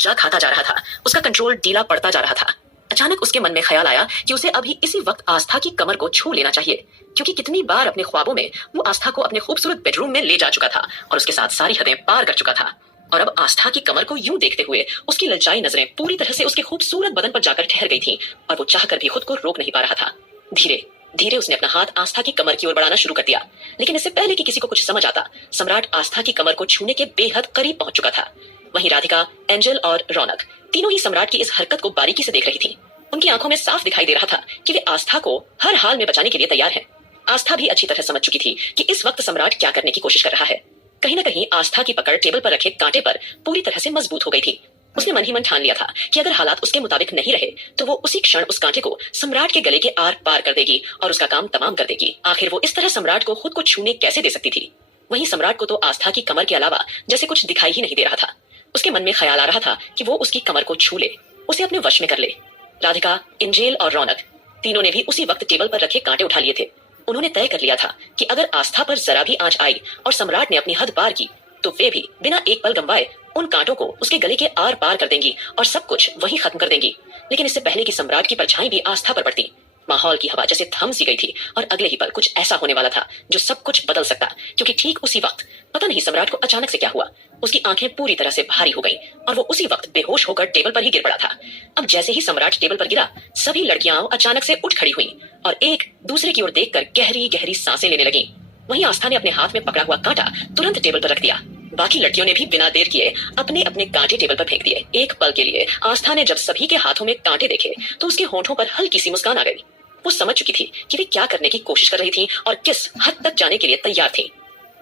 जा खाता जा रहा था, उसका कंट्रोल ढीला पड़ता जा रहा था। अचानक उसके मन में ख्याल आया कि उसे अभी इसी वक्त आस्था की कमर को छू लेना चाहिए, क्योंकि कितनी बार अपने ख्वाबों में वो आस्था को अपने खूबसूरत बेडरूम में ले जा चुका था और उसके साथ सारी हदें पार कर चुका था। और अब आस्था की कमर को यूं देखते हुए उसकी ललचाई नजरें पूरी तरह से उसके खूबसूरत बदन पर जाकर ठहर गई थीं और वो चाहकर भी खुद को रोक नहीं पा रहा था। धीरे धीरे उसने अपना हाथ आस्था की कमर की ओर बढ़ाना शुरू कर दिया, लेकिन इससे पहले कि किसी को कुछ समझ आता, सम्राट आस्था की कमर को छूने के बेहद करीब पहुंच चुका था। वहीं राधिका, एंजल और रौनक तीनों ही सम्राट की इस हरकत को बारीकी से देख रही थी। उनकी आंखों में साफ दिखाई दे रहा था कि वे आस्था को हर हाल में बचाने के लिए तैयार हैं। आस्था भी अच्छी तरह समझ चुकी थी कि इस वक्त सम्राट क्या करने की कोशिश कर रहा है। कहीं ना कहीं आस्था की पकड़ टेबल पर रखे कांटे पर पूरी तरह से मजबूत हो गई थी। उसने मन ही मन ठान लिया था कि अगर हालात उसके मुताबिक नहीं रहे तो वो उसी क्षण उस कांटे को सम्राट के गले के आर पार कर देगी और उसका काम तमाम कर देगी। आखिर वो इस तरह सम्राट को खुद को छूने कैसे दे सकती थी। वहीं सम्राट को तो आस्था की कमर के अलावा जैसे कुछ दिखाई ही नहीं दे रहा था। उसके मन में ख्याल आ रहा था कि वो उसकी कमर को छू ले, उसे अपने वश में कर ले। राधिका, एंजेल और रौनक तीनों ने भी उसी वक्त टेबल पर रखे कांटे उठा लिए थे। उन्होंने तय कर लिया था कि अगर आस्था पर जरा भी आंच आई और सम्राट ने अपनी हद पार की तो वे भी बिना एक पल गंवाए उन कांटों को उसके गले के आर पार कर देंगी और सब कुछ वहीं खत्म कर देंगी। लेकिन इससे पहले कि सम्राट की परछाई भी आस्था पर पड़ती, माहौल की हवा जैसे थम सी गई थी और अगले ही पल कुछ ऐसा होने वाला था जो सब कुछ बदल सकता। क्योंकि ठीक उसी वक्त पता नहीं सम्राट को अचानक से क्या हुआ, उसकी आंखें पूरी तरह से भारी हो गईं और वो उसी वक्त बेहोश होकर टेबल पर ही गिर पड़ा था। अब जैसे ही सम्राट टेबल पर गिरा, सभी लड़कियां अचानक से उठ खड़ी हुईं और एक दूसरे की ओर देखकर गहरी गहरी सांसें लेने लगीं। वहीं आस्था ने अपने हाथ में पकड़ा हुआ कांटा तुरंत टेबल पर रख दिया। बाकी लड़कियों ने भी बिना देर किए अपने अपने कांटे टेबल पर फेंक दिए। एक पल के लिए आस्था ने जब सभी के हाथों में कांटे देखे तो उसके होठों पर हल्की सी मुस्कान आ गई। वो समझ चुकी थी कि वे क्या करने की कोशिश कर रही थी और किस हद तक जाने के लिए तैयार थी।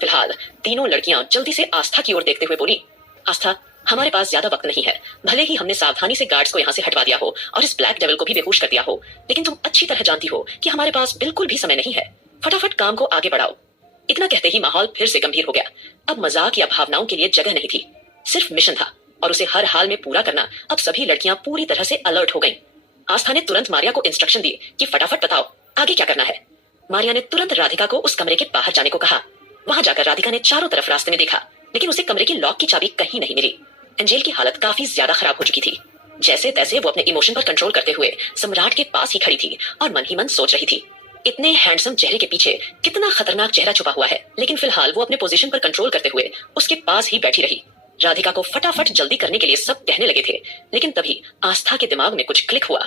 फिलहाल तीनों लड़कियां जल्दी से आस्था की ओर देखते हुए बोली, आस्था, हमारे पास ज्यादा वक्त नहीं है। भले ही हमने सावधानी से गार्ड्स को यहाँ से हटवा दिया हो और इस ब्लैक डेविल को भी बेहोश कर दिया हो, लेकिन तुम अच्छी तरह जानती हो कि हमारे पास बिल्कुल भी समय नहीं है। फटाफट काम को आगे बढ़ाओ। इतना कहते ही माहौल फिर से गंभीर हो गया। अब मजाक या भावनाओं के लिए जगह नहीं थी, सिर्फ मिशन था और उसे हर हाल में पूरा करना। अब सभी लड़कियां पूरी तरह से अलर्ट हो गईं। आस्था ने तुरंत मारिया को इंस्ट्रक्शन दी कि फटाफट बताओ आगे क्या करना है। मारिया ने तुरंत राधिका को उस कमरे के बाहर जाने को कहा। वहां जाकर राधिका ने चारों तरफ रास्ते में देखा, लेकिन उसे कमरे की लॉक की चाबी कहीं नहीं मिली। एंजेल की हालत काफी ज्यादा खराब हो चुकी थी। जैसे तैसे वो अपने इमोशन पर कंट्रोल करते हुए सम्राट के पास ही खड़ी थी और मन ही मन सोच रही थी, इतने हैंडसम चेहरे के पीछे कितना खतरनाक चेहरा छुपा हुआ है। लेकिन फिलहाल वो अपने पोजीशन पर कंट्रोल करते हुए उसके पास ही बैठी रही। राधिका को फटाफट जल्दी करने के लिए सब कहने लगे थे, लेकिन तभी आस्था के दिमाग में कुछ क्लिक हुआ।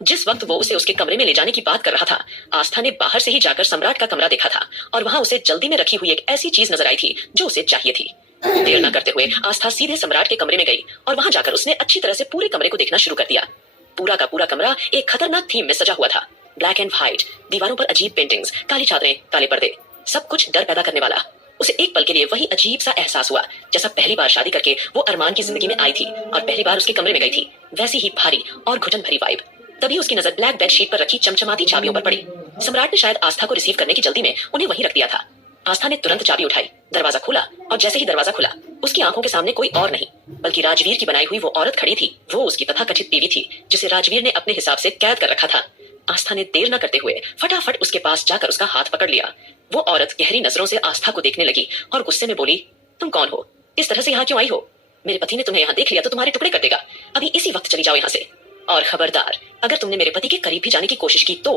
जिस वक्त वो उसे उसके कमरे में ले जाने की बात कर रहा था, आस्था ने बाहर से ही जाकर सम्राट का कमरा देखा था और वहां उसे जल्दी में रखी हुई एक ऐसी चीज नजर आई थी जो उसे चाहिए थी। देर न करते हुए आस्था सीधे सम्राट के कमरे में गई और वहां जाकर उसने अच्छी तरह से पूरे कमरे को देखना शुरू कर दिया। पूरा का पूरा कमरा एक खतरनाक थीम में सजा हुआ था। ब्लैक एंड व्हाइट, दीवारों पर अजीब पेंटिंग्स, काली चादरें, काले पर्दे, सब कुछ डर पैदा करने वाला। उसे एक पल के लिए वही अजीब सा एहसास हुआ जैसा पहली बार शादी करके वो अरमान की जिंदगी में आई थी और पहली बार उसके कमरे में गई थी। वैसी ही भारी और घुटन भरी वाइब। तभी उसकी नजर ब्लैक बेडशीट पर रखी चमचमाती चाबियों पर पड़ी। सम्राट ने शायद आस्था को रिसीव करने की जल्दी में उन्हें वहीं रख दिया था। आस्था ने तुरंत चाबी उठाई, दरवाजा खोला और जैसे ही दरवाजा खुला उसकी आंखों के सामने कोई और नहीं बल्कि राजवीर की बनाई हुई वो औरत खड़ी थी। वो उसकी तथाकथित बीवी थी जिसे राजवीर ने अपने हिसाब से कैद कर रखा था। आस्था ने देर न करते हुए फटाफट उसके पास जाकर उसका हाथ पकड़ लिया। वो औरत गहरी नजरों से आस्था को देखने लगी और गुस्से में बोली, तुम कौन हो? इस तरह से यहाँ क्यों आई हो? मेरे पति ने तुम्हें यहाँ देख लिया तो तुम्हारे टुकड़े कर देगा। अभी इसी वक्त चली जाओ यहाँ से। और खबरदार, अगर तुमने मेरे पति के करीब भी जाने की कोशिश की तो,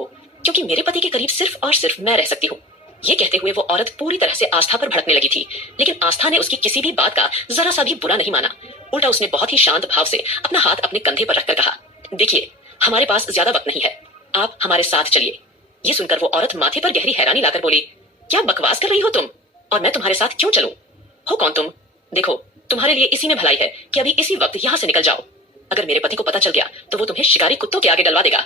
क्योंकि मेरे पति के करीब सिर्फ और सिर्फ मैं रह सकती हूँ। ये कहते हुए वो औरत पूरी तरह से आस्था पर भड़कने लगी थी, लेकिन आस्था ने उसकी किसी भी बात का जरा सा भी बुरा नहीं माना। उल्टा उसने बहुत ही शांत भाव से अपना हाथ अपने कंधे पर रखकर कहा, देखिए, हमारे पास ज्यादा वक्त नहीं है, आप हमारे साथ चलिए। ये सुनकर वो औरत माथे पर गहरी हैरानी लाकर बोली, क्या बकवास कर रही हो तुम? और मैं तुम्हारे साथ क्यों चलूं? हो कौन तुम? देखो, तुम्हारे लिए इसी में भलाई है कि अभी इसी वक्त यहाँ से निकल जाओ। अगर मेरे पति को पता चल गया तो वो तुम्हें शिकारी कुत्तों के आगे डलवा देगा।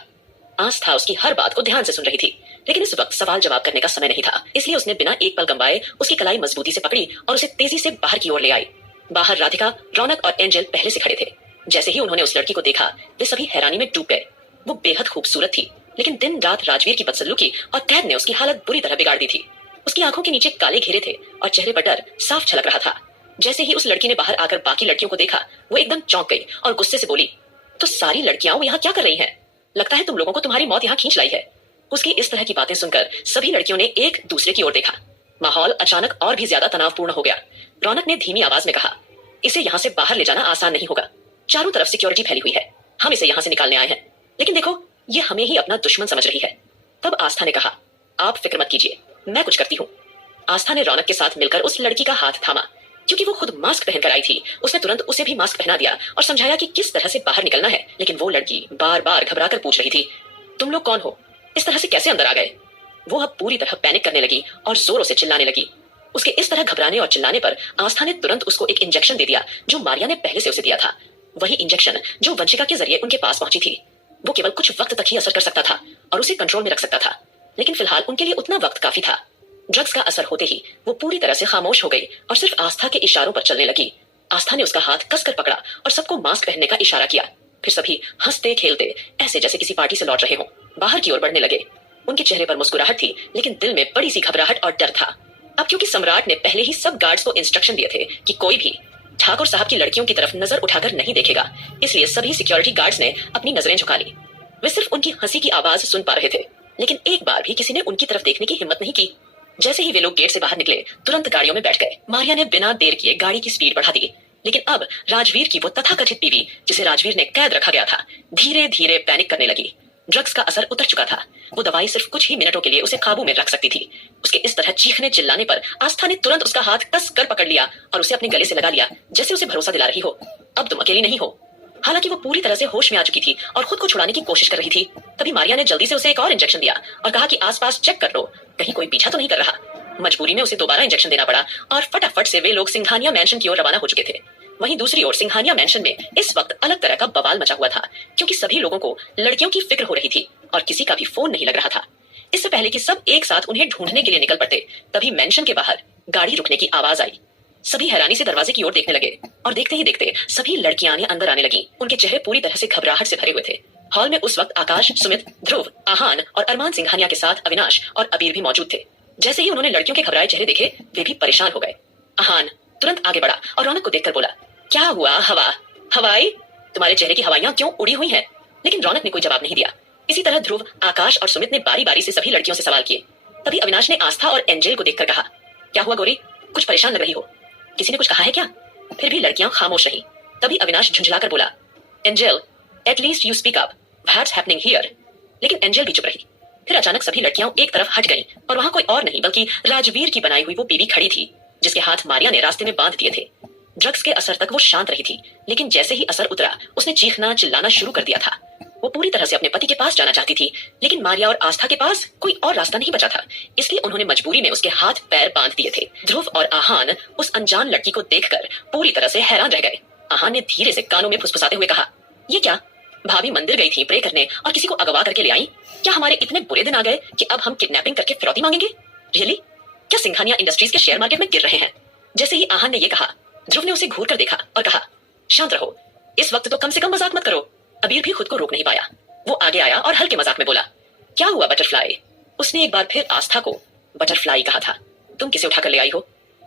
आस्था उसकी हर बात को ध्यान से सुन रही थी, लेकिन इस वक्त सवाल जवाब करने का समय नहीं था। इसलिए उसने बिना एक पल गंवाए उसकी कलाई मजबूती से पकड़ी और उसे तेजी से बाहर की ओर ले आई। बाहर राधिका, रौनक और एंजल पहले से खड़े थे। जैसे ही उन्होंने उस लड़की को देखा, वे सभी हैरानी में डूब गए। वो बेहद खूबसूरत थी, लेकिन दिन रात राजवीर की बदसलूकी और कैद ने उसकी हालत बुरी तरह बिगाड़ दी थी। उसकी आंखों के नीचे काले घेरे थे और चेहरे पर डर साफ झलक रहा था। जैसे ही उस लड़की ने बाहर आकर बाकी लड़कियों को देखा, वो एकदम चौंक गई और गुस्से से बोली, तो सारी लड़कियां वो यहाँ क्या कर रही हैं? लगता है तुम लोगों को तुम्हारी मौत यहाँ खींच लाई है। उसकी इस तरह की बातें सुनकर सभी लड़कियों ने एक दूसरे की ओर देखा। माहौल अचानक और भी ज्यादा तनावपूर्ण हो गया। रौनक ने धीमी आवाज में कहा, इसे यहाँ से बाहर ले जाना आसान नहीं होगा। चारों तरफ सिक्योरिटी फैली हुई है, हम इसे यहाँ से निकालने आए हैं, लेकिन देखो ये हमें ही अपना दुश्मन समझ रही है। तब आस्था ने कहा, आप फिक्र मत कीजिए, मैं कुछ करती हूँ। आस्था ने रौनक के साथ मिलकर उस लड़की का हाथ थामा। क्योंकि वो खुद मास्क पहनकर आई थी, उसने तुरंत उसे भी मास्क पहना दिया और समझाया कि किस तरह से बाहर निकलना है। लेकिन वो लड़की बार बार घबरा कर पूछ रही थी, तुम लोग कौन हो, इस तरह से कैसे अंदर आ गए? वो अब पूरी तरह पैनिक करने लगी और जोरों से चिल्लाने लगी। उसके इस तरह घबराने और चिल्लाने पर आस्था ने तुरंत उसको एक इंजेक्शन दे दिया जो मारिया ने पहले से उसे दिया था। वही इंजेक्शन जो वंशिका के जरिए उनके पास पहुंची थी। वो केवल कुछ वक्त तक ही असर कर सकता था और उसे कंट्रोल में रख सकता था, लेकिन फिलहाल उनके लिए उतना वक्त काफी था। ड्रग्स का असर होते ही वो पूरी तरह से खामोश हो गई और सिर्फ आस्था के इशारों पर चलने लगी। आस्था ने उसका हाथ कसकर पकड़ा और सबको मास्क पहनने का इशारा किया। फिर सभी हंसते खेलते ऐसे जैसे किसी पार्टी से लौट रहे हों बाहर की ओर बढ़ने लगे। उनके चेहरे पर मुस्कुराहट थी, लेकिन दिल में बड़ी सी घबराहट और डर था। अब क्योंकि सम्राट ने पहले ही सब गार्ड्स को इंस्ट्रक्शन दिए थे कि कोई भी ठाकुर साहब की लड़कियों की तरफ नजर उठाकर नहीं देखेगा, इसलिए सभी सिक्योरिटी गार्ड्स ने अपनी नजरें झुका ली। वे सिर्फ उनकी हंसी की आवाज सुन पा रहे थे, लेकिन एक बार भी किसी ने उनकी तरफ देखने की हिम्मत नहीं की। जैसे ही वे लोग गेट से बाहर निकले, तुरंत गाड़ियों में बैठ गए। मारिया ने बिना देर किए गाड़ी की स्पीड बढ़ा दी, लेकिन अब राजवीर की वो तथाकथित बीवी, जिसे राजवीर ने कैद रखा गया था, धीरे धीरे पैनिक करने लगी। ड्रग्स का असर उतर चुका था। वो दवाई सिर्फ कुछ ही मिनटों के लिए उसे काबू में रख सकती थी। उसके इस तरह चीखने चिल्लाने पर आस्था ने तुरंत उसका हाथ कस कर पकड़ लिया और उसे अपने गले से लगा लिया, जैसे उसे भरोसा दिला रही हो, अब तुम अकेली नहीं हो। हालांकि वो पूरी तरह से होश में आ चुकी थी और खुद को छुड़ाने की कोशिश कर रही थी। तभी मारिया ने जल्दी से उसे एक और इंजेक्शन दिया और कहा कि आसपास चेक कर लो, कहीं कोई पीछा तो नहीं कर रहा। मजबूरी में उसे दोबारा इंजेक्शन देना पड़ा और फटाफट से वे लोग सिंघानिया मैंशन की ओर रवाना हो चुके थे। वहीं दूसरी ओर सिंघानिया मैंशन में इस वक्त अलग तरह का बवाल मचा हुआ था, क्योंकि सभी लोगों को लड़कियों की फिक्र हो रही थी और किसी का भी फोन नहीं लग रहा था। इससे पहले कि सब एक साथ उन्हें ढूंढने के लिए निकल पड़ते, तभी मैंशन के बाहर गाड़ी रुकने की आवाज आई। सभी हैरानी से दरवाजे की ओर देखने लगे और देखते ही देखते सभी लड़कियां अंदर आने लगी। उनके चेहरे पूरी तरह से घबराहट से भरे हुए थे। हॉल में उस वक्त आकाश, सुमित, ध्रुव, आहान और अरमान सिंघानिया के साथ अविनाश और अबीर भी मौजूद थे। जैसे ही उन्होंने लड़कियों के घबराए चेहरे देखे, वे भी परेशान हो गए। आहान तुरंत आगे बढ़ा और रौनक को देखकर बोला, क्या हुआ? हवाई, तुम्हारे चेहरे की हवाइयां क्यों उड़ी हुई हैं? लेकिन रौनक ने कोई जवाब नहीं दिया। इसी तरह ध्रुव, आकाश और सुमित ने बारी बारी से सभी लड़कियों से सवाल किए। तभी अविनाश ने आस्था और एंजेल को देखकर कहा, क्या हुआ गौरी, कुछ परेशान लग रही हो, किसी ने कुछ कहा है क्या? फिर भी लड़कियां खामोश रही। तभी अविनाश झुंझलाकर बोला, angel, at least you speak up, what's happening here. लेकिन एंजेल भी चुप रही। फिर अचानक सभी लड़कियां एक तरफ हट गईं और वहां कोई और नहीं बल्कि राजवीर की बनाई हुई वो बीवी खड़ी थी, जिसके हाथ मारिया ने रास्ते में बांध दिए थे। ड्रग्स के असर तक वो शांत रही थी, लेकिन जैसे ही असर उतरा उसने चीखना चिल्लाना शुरू कर दिया था। वो पूरी तरह से अपने पति के पास जाना चाहती थी, लेकिन मारिया और आस्था के पास कोई और रास्ता नहीं बचा था, इसलिए उन्होंने मजबूरी में उसके हाथ पैर बांध दिए थे। ध्रुव और आहान उस अनजान लड़की को देखकर पूरी तरह से हैरान रह गए। आहान ने धीरे से कानों में फुसफुसाते हुए कहा, ये क्या? भाभी मंदिर गई थी प्रे करने और किसी को अगवा करके ले आई? क्या हमारे इतने बुरे दिन आ गए कि अब हम किडनैपिंग करके फिरौती मांगेंगे? रियली? क्या सिंघानिया इंडस्ट्रीज के शेयर मार्केट में गिर रहे हैं? जैसे ही आहान ने यह कहा, ध्रुव ने उसे घूर कर देखा और कहा, शांत रहो, इस वक्त तो कम से कम मजाक मत करो। अबीर भी खुद को रोक नहीं पाया। वो आगे आया और हल्के मजाक में बोला, क्या हुआ बटरफ्लाई? उसने एक बार फिर आस्था को बटरफ्लाई कहा था। तुम किसे उठाकर ले आई हो?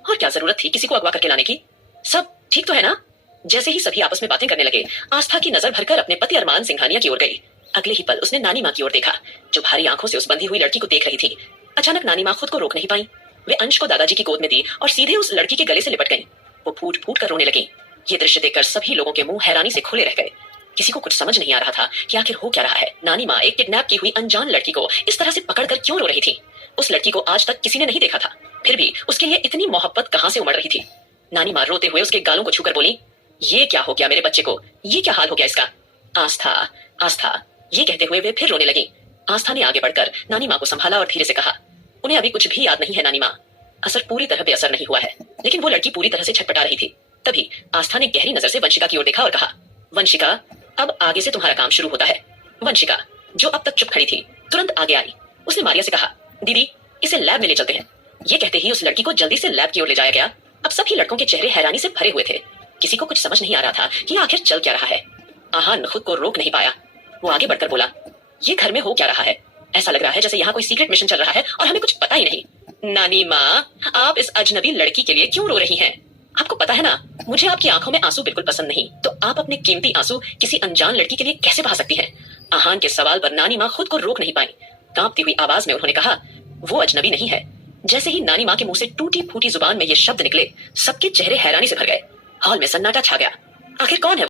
और क्या जरूरत थी किसी को अगवा करके लाने की? सब ठीक तो है ना? जैसे ही सभी आपस में बातें करने लगे, आस्था की नजर भरकर अपने पति अरमान सिंघानिया की ओर गई। अगले ही पल उसने नानी माँ की ओर देखा, जो भारी आंखों से उस बंधी हुई लड़की को देख रही थी। अचानक नानी माँ खुद को रोक नहीं पाई। वे अंश को दादाजी की गोद में दी और सीधे उस लड़की के गले से लिपट गईं। वो फूट फूट कर रोने लगी। ये दृश्य देखकर सभी लोगों के मुंह हैरानी से खुले रह गए। किसी को कुछ समझ नहीं आ रहा था कि आखिर हो क्या रहा है। नानी माँ एक किडनैप की हुई अनजान लड़की को इस तरह से पकड़कर क्यों रो रही थी? उस लड़की को आज तक किसी ने नहीं देखा था, फिर भी उसके लिए इतनी मोहब्बत कहां से उमड़ रही थी? नानी माँ रोते हुए उसके गालों को छूकर बोली, ये क्या हो गया मेरे बच्चे को? ये क्या हाल हो गया इसका? आस्था, आस्था, ये कहते हुए वे फिर रोने लगी। आस्था ने आगे बढ़कर नानी माँ को संभाला और धीरे से कहा, उन्हें अभी कुछ भी याद नहीं है नानी माँ। असर पूरी तरह बेअसर नहीं हुआ है, लेकिन वो लड़की पूरी तरह से छटपटा रही थी। तभी आस्था ने गहरी नजर से वंशिका की ओर देखा और कहा, वंशिका, अब आगे से तुम्हारा काम शुरू होता है। वंशिका, जो अब तक चुप खड़ी थी, तुरंत आगे आई। उसने मारिया से कहा, दीदी, इसे लैब में ले चलते हैं। ये कहते ही उस लड़की को जल्दी से लैब की ओर ले जाया गया। अब सभी लड़कों के चेहरे हैरानी से भरे हुए थे। किसी को कुछ समझ नहीं आ रहा था कि आखिर चल क्या रहा है। आहान खुद को रोक नहीं पाया। वो आगे बढ़कर बोला, ये घर में हो क्या रहा है? ऐसा लग रहा है जैसे यहाँ कोई सीक्रेट मिशन चल रहा है और हमें कुछ पता ही नहीं। नानी माँ, आप इस अजनबी लड़की के लिए क्यों रो रही हैं? आपको पता है ना, मुझे आपकी आंखों में आंसू बिल्कुल पसंद नहीं, तो आप अपने कीमती आंसू किसी अनजान लड़की के लिए कैसे बहा सकती हैं? आहान के सवाल पर नानी माँ खुद को रोक नहीं पाई। कांपती हुई आवाज में उन्होंने कहा, वो अजनबी नहीं है। जैसे ही नानी माँ के मुंह से टूटी फूटी जुबान में ये शब्द निकले, सबके चेहरे हैरानी से भर गए। हॉल में सन्नाटा छा गया। आखिर कौन है?